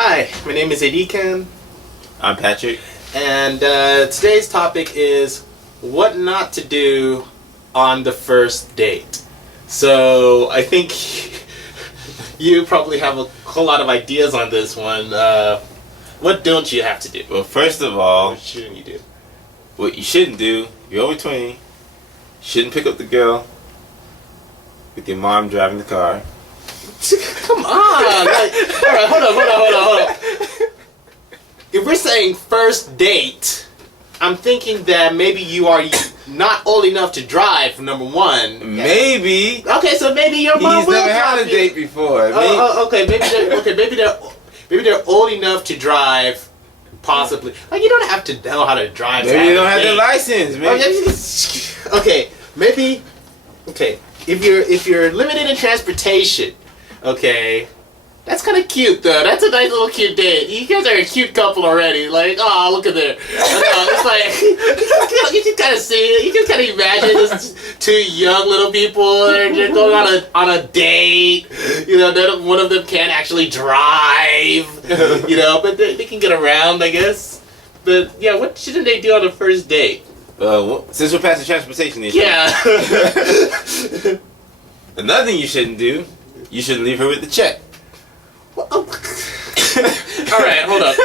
Hi, my name is Edikan. I'm Patrick. And today's topic is what not to do on the first date. So I think you probably have a whole lot of ideas on this one. What don't you have to do? Well, first of all, What shouldn't you do? what you shouldn't do, you're over 20, shouldn't pick up the girl with your mom driving the car. Come on! Like, alright, hold on. If we're saying first date, I'm thinking that maybe you are not old enough to drive, number one. Maybe. Okay, so maybe your mom He's will never had a drive you. date before. Okay, maybe they're old enough to drive, possibly. Like, you don't have to know how to drive. Maybe they don't have their license. Maybe. Okay. If you're limited in transportation, okay, that's kind of cute though. That's a nice little cute date. You guys are a cute couple already. Like, oh, look at there. It's like you can kind of see it. You can kind of imagine this two young little people. They're going on a date. You know, one of them can't actually drive. You know, but they can get around, I guess. But yeah, what shouldn't they do on the first date? Since we're past the transportation issue. Yeah. Another thing you shouldn't do, you shouldn't leave her with the check. Alright, hold up.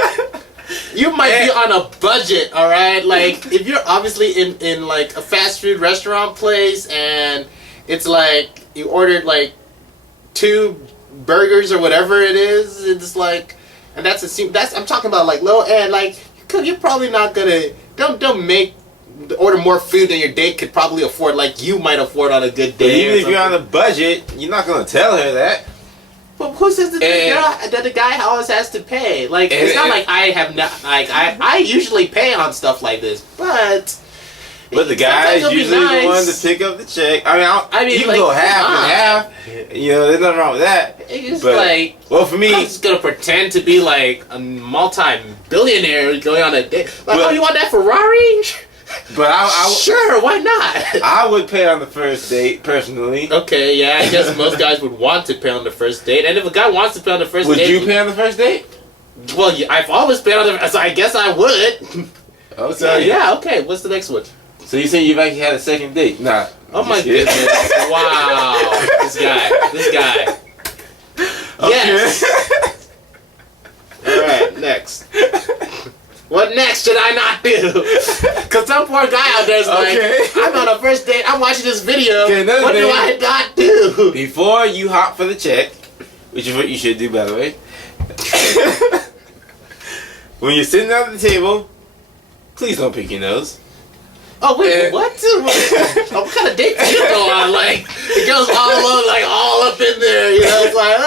You might be on a budget, alright? Like, if you're obviously in like a fast food restaurant place and it's like you ordered like 2 burgers or whatever it is, it's like, and that's I'm talking about like low end, like you're probably not gonna don't order more food than your date could probably afford, like you might afford on a good day. But even if you're on a budget, you're not gonna tell her that. But who says that the guy always has to pay? Like, it's not like I have not, like, I usually pay on stuff like this, but the guy's usually the one to pick up the check. I mean, you can go half and half. You know, there's nothing wrong with that. It's like, well, for me, I'm just gonna pretend to be like a multi-billionaire going on a date. Like, oh, you want that Ferrari? But sure, why not? I would pay on the first date, personally. Okay, yeah, I guess most guys would want to pay on the first date. And if a guy wants to pay on the first date... Would you pay on the first date? Well, yeah, I've always paid on the... So I guess I would. Okay. So, yeah, okay. What's the next one? So you say you've actually had a second date? Nah. Oh my goodness. Wow. This guy. Okay. Yes. Alright, next. What next should I not do? Because some poor guy out there is like, I'm on a first date, I'm watching this video, what do I not do? Before you hop for the check, which is what you should do, by the way, when you're sitting down at the table, please don't pick your nose. Oh, wait, what? What kind of date do you go on? Like, it goes all up in there, you know? It's like,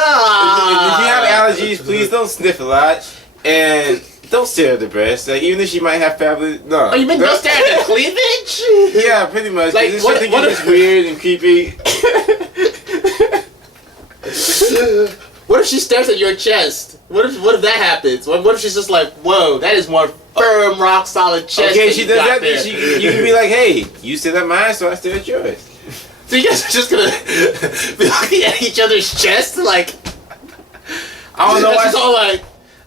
If you have allergies, please don't sniff a lot, and don't stare at the breast. Like, even if she might have family, no. Oh, you mean don't stare at the cleavage? Yeah, pretty much. Like, this shit is weird and creepy. What if she stares at your chest? What if that happens? What if she's just like, whoa, that is more firm, rock solid chest. Okay, she does that, then you can be like, hey, you stare at mine, so I stare at yours. So you guys are just gonna be looking at each other's chest, like, I don't know why. She's all like,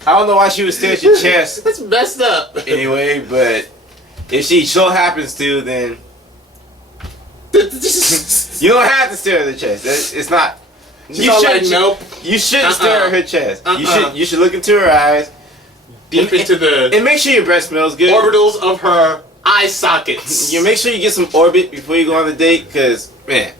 I don't know why she would stare at your chest. That's messed up. Anyway, but if she so happens to, then you don't have to stare at the chest. It's not. You should. Like, nope. You shouldn't stare at her chest. You should look into her eyes, deep into the and make sure your breath smells good. Orbitals of her eye sockets. You make sure you get some Orbit before you go on the date, because man.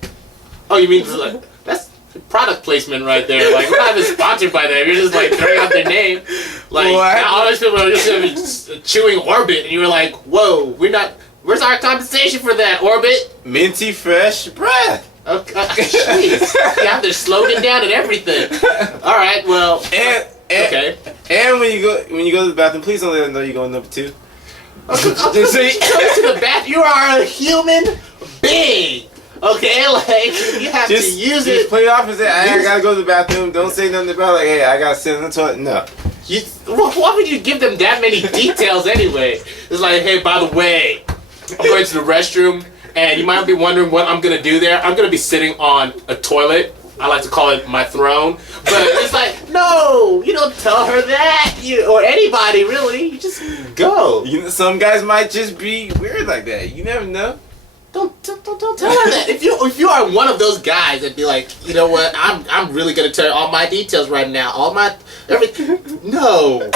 Oh, you mean like that's product placement right there? Like, we're not even sponsored by them. You're just like throwing out their name. Like, now all these people are just gonna be chewing Orbit, and you were like, whoa, we're not. Where's our compensation for that, Orbit? Minty fresh breath. Okay, jeez. You have their slogan down and everything. All right, well. Okay. And when you go to the bathroom, please don't let them know you're going number 2. Just say, to the bathroom. You are a human being. Okay, like you have to use it. Just play off and say, I gotta go to the bathroom. Don't say nothing about like, hey, I gotta sit in the toilet. No. Why would you give them that many details anyway? It's like, hey, by the way, I'm going to the restroom, and you might be wondering what I'm gonna do there. I'm gonna be sitting on a toilet I like to call it my throne. But it's like, no, you don't tell her that, or anybody really. You just go. You know, some guys might just be weird like that. You never know. Don't tell her that. If you are one of those guys that'd be like, you know what, I'm really gonna tell you all my details right now, all my everything. No,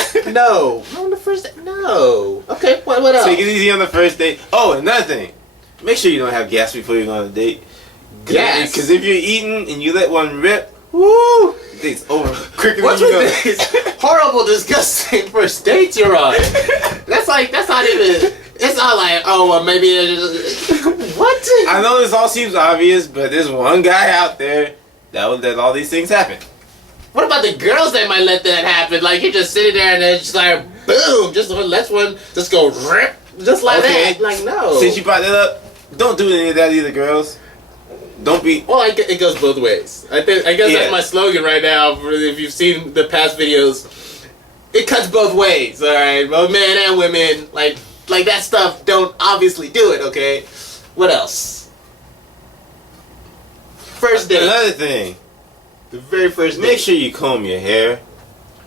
on the first day, no. Okay, what else? Take it easy on the first date. Oh, another thing, make sure you don't have gas before you go on a date. Gas. Because if you're eating and you let one rip, woo, date's over quicker than you know. What's with these horrible, disgusting first dates you're on? That's not even. It's not like, oh, well, maybe what? I know this all seems obvious, but there's one guy out there that would let all these things happen. What about the girls that might let that happen? Like, you're just sitting there and it's just like, boom, just let's one just go rip, just like that. Like, no. Since you brought that up, don't do any of that either, girls. Don't be. Well, it goes both ways. I guess that's my slogan right now. If you've seen the past videos, it cuts both ways. All right, both men and women. Like that stuff. Don't obviously do it. Okay. What else? First date. Another thing. The very first date. Make sure you comb your hair.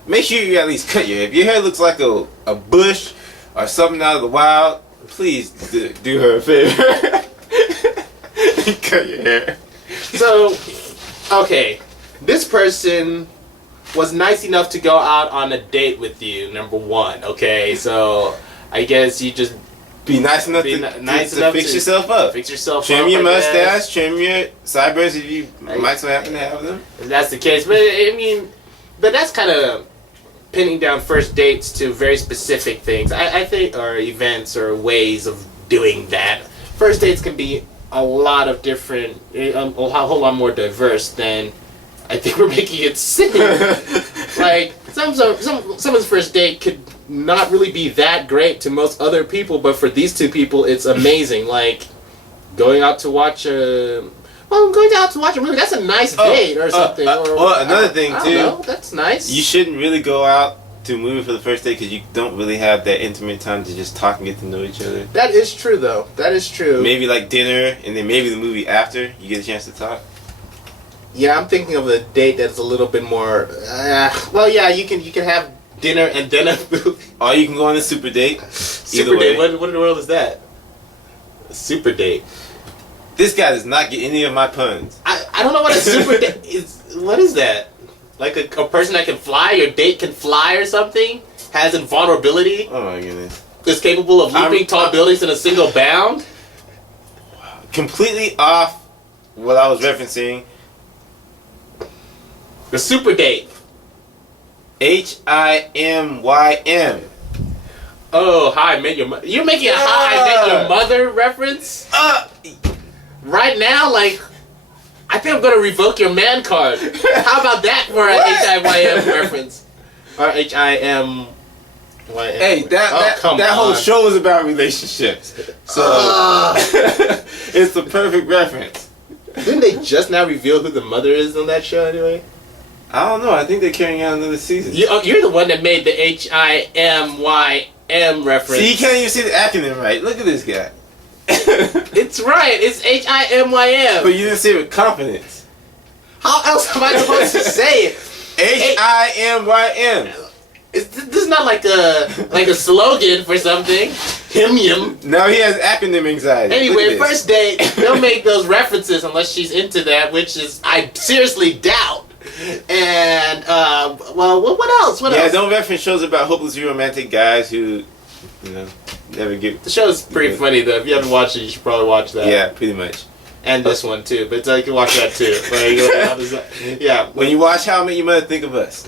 Make sure you at least cut your hair. If your hair looks like a bush or something out of the wild, please do her a favor. Cut your hair. So, okay, this person was nice enough to go out on a date with you. Number one, okay. So I guess you just be nice enough to fix yourself up. Fix yourself up. Trim your mustache, trim your sideburns if you might so happen to have them. If that's the case, but I mean, but that's kind of pinning down first dates to very specific things. I think, or events or ways of doing that. First dates can be a lot of different, a whole lot more diverse than I think we're making it seem. Like someone's first date could not really be that great to most other people, but for these two people, it's amazing. Like going out to watch a movie. That's a nice date or something. Well, another thing I too. don't know, that's nice. You shouldn't really go out to a movie for the first date because you don't really have that intimate time to just talk and get to know each other. That is true, though. That is true. Maybe like dinner and then maybe the movie after you get a chance to talk. Yeah, I'm thinking of a date that's a little bit more. Well, yeah, you can have dinner and then a movie. Or you can go on a super date. Super date. What in the world is that? A super date. This guy does not get any of my puns. I don't know what a super date is. What is that? Like a person that can fly? Your date can fly or something? Has invulnerability? Oh my goodness. Is capable of leaping tall buildings in a single bound? Completely off what I was referencing. The super date. HIMYM. Oh, How I Met Your Mother. You're making a How I Met Your Mother reference? Right now, like, I think I'm gonna revoke your man card. How about that for an HIYM reference? Or HIMYM. Hey, that whole show was about relationships. So it's the perfect reference. Didn't they just now reveal who the mother is on that show anyway? I don't know. I think they're carrying out another season. You're the one that made the HIMYM reference. See, you can't even see the acronym right. Look at this guy. It's right. It's HIMYM. But you didn't say it with confidence. How else am I supposed to say it? HIMYM. This is not like a slogan for something. Him. Now he has acronym anxiety. Anyway, first date, they'll make those references unless she's into that, which is I seriously doubt. And well, what else? What else? Yeah, don't reference shows about hopelessly romantic guys who, never get. The show's pretty funny though. If you haven't watched it, you should probably watch that. Yeah, pretty much. And this one too, but you can watch that too. Yeah. When you watch How I Met Your Mother, think of us.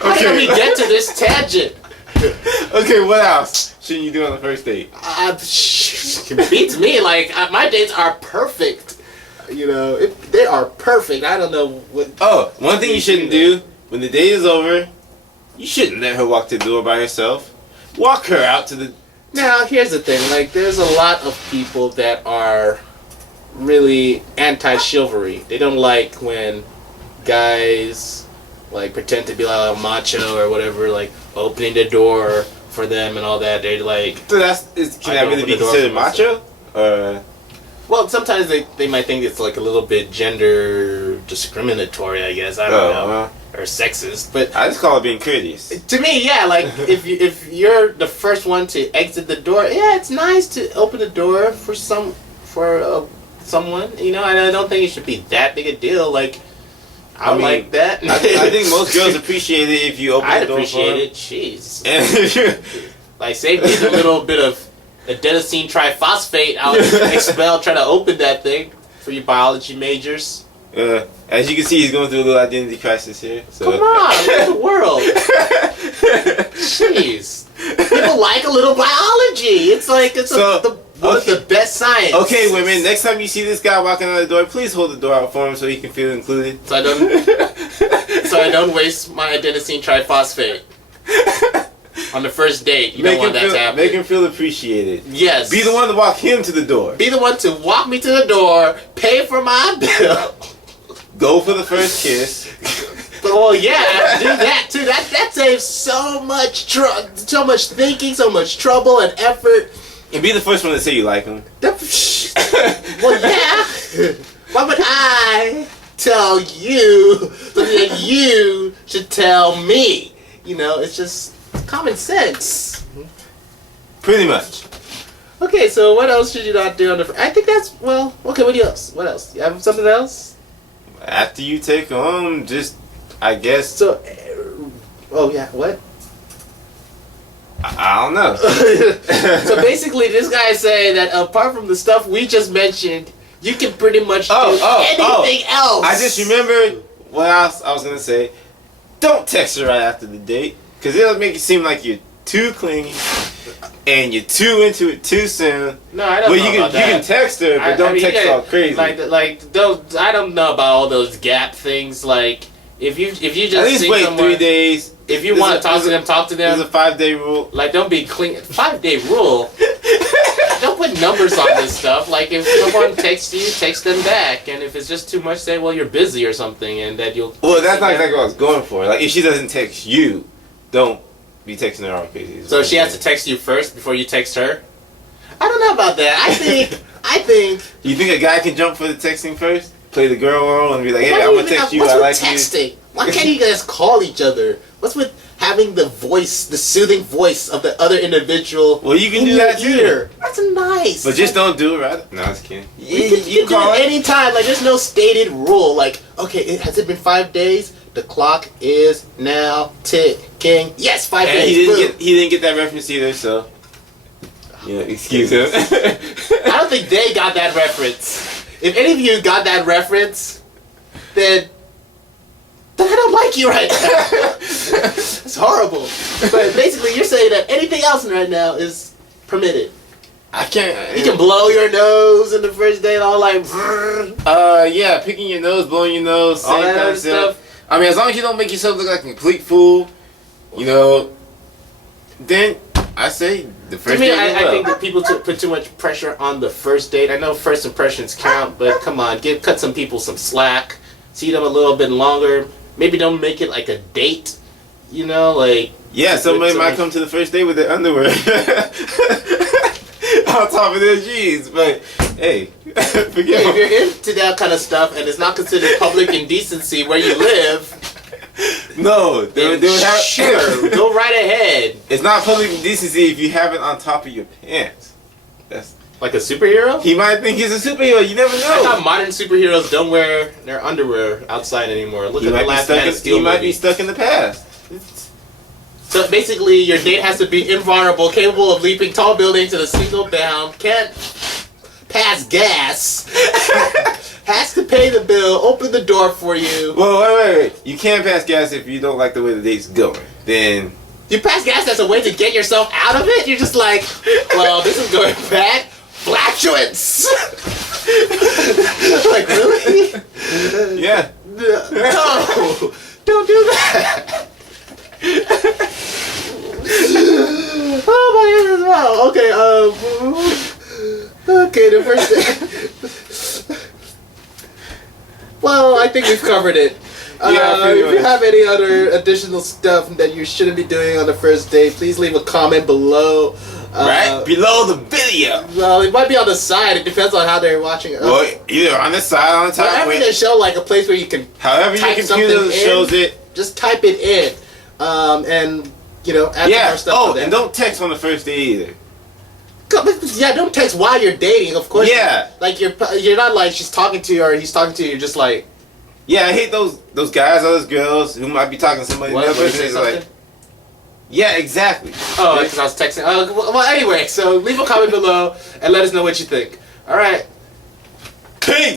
How did we get to this tangent? Okay, what else shouldn't you do on the first date? It beats me. Like my dates are perfect. They are perfect. I don't know what. Oh, one thing you shouldn't do when the date is over, you shouldn't let her walk to the door by herself. Walk her out to the. Now here's the thing. Like there's a lot of people that are really anti-chivalry. They don't like when guys like pretend to be like a macho or whatever, like opening the door for them and all that. They're like, So can that really be considered macho? Or well, sometimes they might think it's like a little bit gender discriminatory. I guess I don't know, or sexist. But I just call it being courteous. to me, yeah, like if you're the first one to exit the door, yeah, it's nice to open the door for someone. You know, and I don't think it should be that big a deal. Like. I mean, like that. I think most girls appreciate it if you open the door for them. I'd appreciate it. Jeez. Like, save me a little bit of adenosine triphosphate. I would expel trying to open that thing for you biology majors. As you can see, he's going through a little identity crisis here. So. Come on, look at the world. Jeez. People like a little biology. It's like, one of the best science. Okay, women, next time you see this guy walking out the door, please hold the door out for him so he can feel included. So I don't waste my adenosine triphosphate. On the first date, you don't want that to happen. Make him feel appreciated. Yes. Be the one to walk him to the door. Be the one to walk me to the door, pay for my bill. Go for the first kiss. Oh yeah, do that too. That saves so much thinking, so much trouble and effort. And be the first one to say you like him. Well, yeah. Why would I tell you something that you should tell me? You know, it's just common sense. Pretty much. Okay, so what else should you not do on the... I think that's... Well, okay, what else? What else? You have something else? After you take home, just... I guess... So... oh, yeah, what? I don't know. So basically, this guy is saying that apart from the stuff we just mentioned, you can pretty much do anything else. I just remembered what else I was going to say. Don't text her right after the date, because it'll make it seem like you're too clingy and you're too into it too soon. No, I don't know about that. You can text her, but don't text her all crazy. I don't know about all those gap things. Like, if you just at least wait 3 days. If you want to talk to them, talk to them. There's a 5-day rule. Like, don't be clean. 5-day rule? Don't put numbers on this stuff. Like, if someone texts you, text them back. And if it's just too much, say, well, you're busy or something, and that you'll... Well, that's not exactly what I was going for. Like, if she doesn't text you, don't be texting her all crazy. So she has to text you first before you text her? I don't know about that. I think... You think a guy can jump for the texting first? Play the girl role and be like, hey, I'm going to text you, I like texting? you. Why can't you guys call each other? What's with having the voice, the soothing voice of the other individual? Well, you can do that too. That's nice. But just don't do it right. No, I just kidding. You can call it any time. Like, there's no stated rule. Like, okay, has it been 5 days? The clock is now ticking. Yes, 5 days. He didn't get that reference either, so... Yeah, excuse him. I don't think they got that reference. If any of you got that reference, then I don't like you right now. It's horrible. But basically, you're saying that anything else right now is permitted. I can't... You can blow your nose in the first date, all like... yeah, picking your nose, blowing your nose, all that other stuff. I mean, as long as you don't make yourself look like a complete fool, you know, then I say the first date. I think that people put too much pressure on the first date. I know first impressions count, but come on, cut some people some slack. See them a little bit longer. Maybe don't make it like a date, you know, like... Yeah, somebody might come to the first date with their underwear on top of their jeans, but hey, forget it. If you're into that kind of stuff and it's not considered public indecency where you live... No, they would have... Sure, go right ahead. It's not public indecency if you have it on top of your pants. That's... Like a superhero? He might think he's a superhero. You never know. I thought modern superheroes don't wear their underwear outside anymore. Look at the last Man of Steel movie. He might be stuck in the past. So basically, your date has to be invulnerable, capable of leaping tall buildings in a single bound, can't pass gas, has to pay the bill, open the door for you. Well, wait. You can't pass gas if you don't like the way the date's going. Then... You pass gas as a way to get yourself out of it? You're just like, well, this is going bad. Flatulence! Like, really? Yeah. No! Don't do that! Oh my goodness, wow. Okay, the first thing. Well, I think we've covered it. If you have any other additional stuff that you shouldn't be doing on the first date, please leave a comment below. Right below the video. Well, it might be on the side. It depends on how they're watching it. Well, either on the side, on the top. Wherever they show like a place where you can. However your computer shows it. Just type it in, and add some more stuff. Oh, and don't text on the first day either. Yeah, don't text while you're dating. Of course. Yeah. Like you're not like she's talking to you or he's talking to you. You're just like. Yeah, I hate those guys or those girls who might be talking to somebody. What, you say something? Like, yeah, exactly. Oh, because I was texting. Well, anyway, so leave a comment below and let us know what you think. All right.